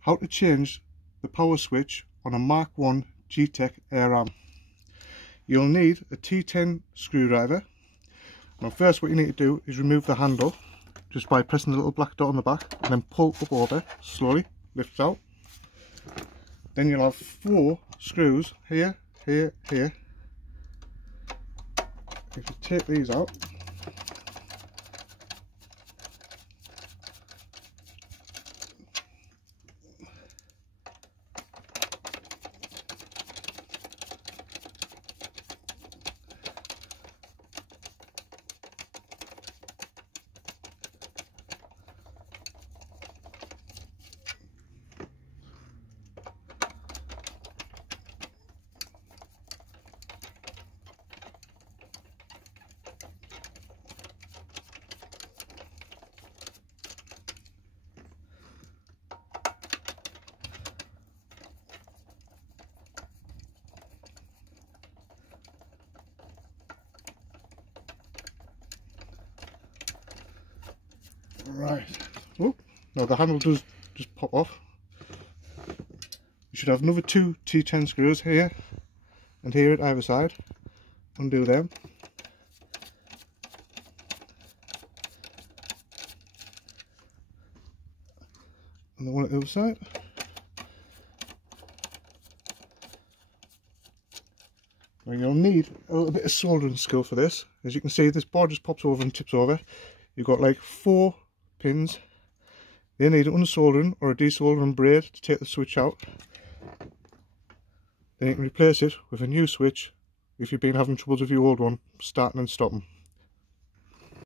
how to change the power switch on a Mk1 GTech AirRam. You'll need a T10 screwdriver. Now first what you need to do is remove the handle just by pressing the little black dot on the back and then pull up over, slowly, lift it out. Then you'll have 4 screws here, here, here. If you take these out, right. Oh, now the handle does just pop off. You should have another 2 T10 screws here and here at either side. Undo them. And the one at the other side. Now you'll need a little bit of soldering skill for this. As you can see, this board just pops over and tips over. You've got like 4 pins. They need an unsoldering or a desoldering braid to take the switch out. Then you can replace it with a new switch if you've been having troubles with your old one starting and stopping.